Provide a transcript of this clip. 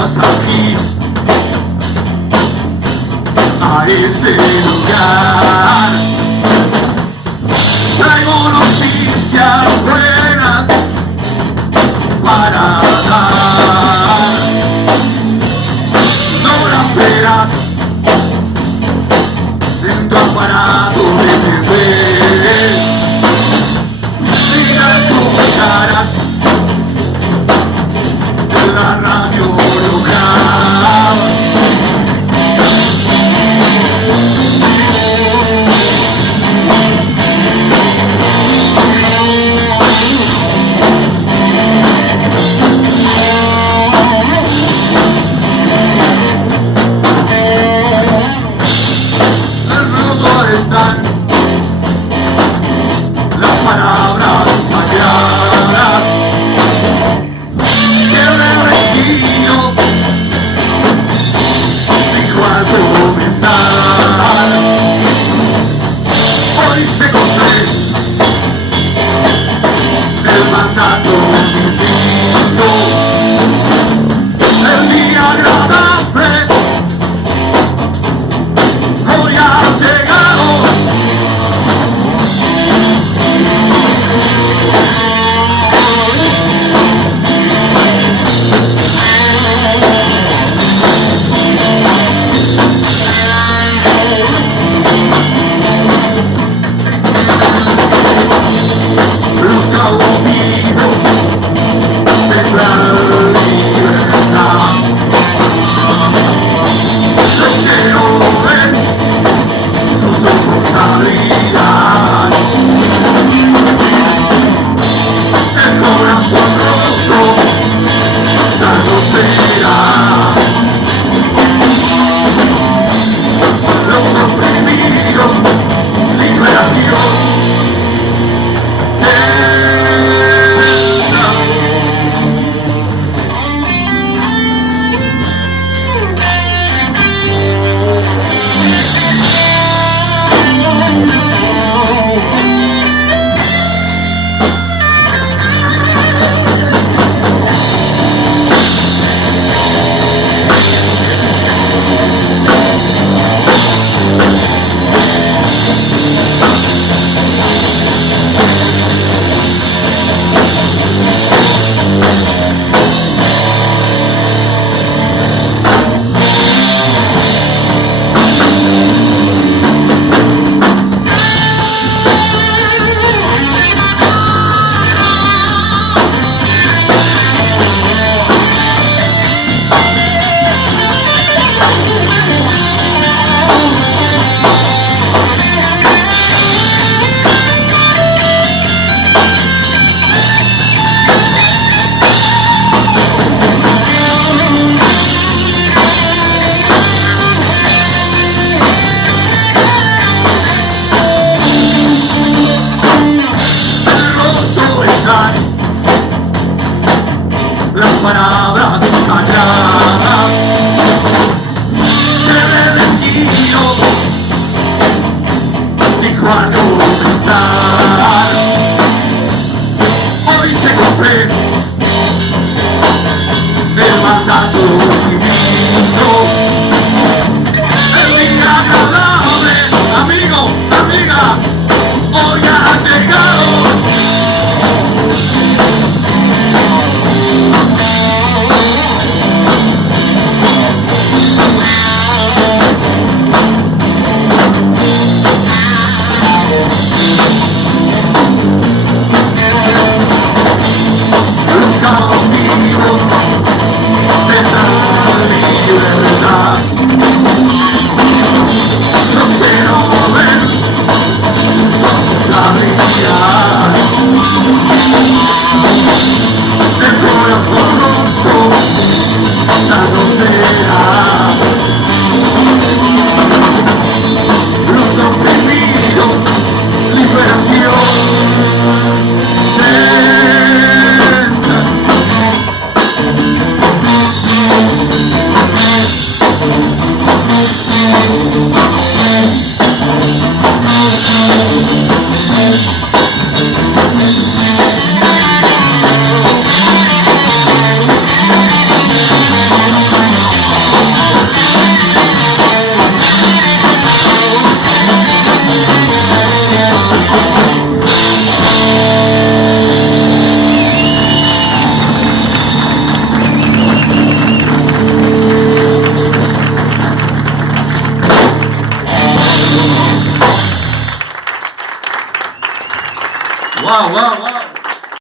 vas aquí, a este lugar. Traigo noticias buenas para dar. No las verás en tu aparato de TV. Mira escucharás en la radio local. Están las palabras sagradas que el retiro dijo al comenzar. Hoy se cumple el mandato divino, el día agradable hoy ha llegado. Los cautivos tendrán libertad. Los que no ven, sus ojos abrirán. El corazón roto ya no será. Los oprimidos, liberación. Las palabras sagradas que el destino dijo al comenzar. Hoy se cumple el mandato divino, el día agradable, amigo, amiga, hoy ha llegado. Los cautivos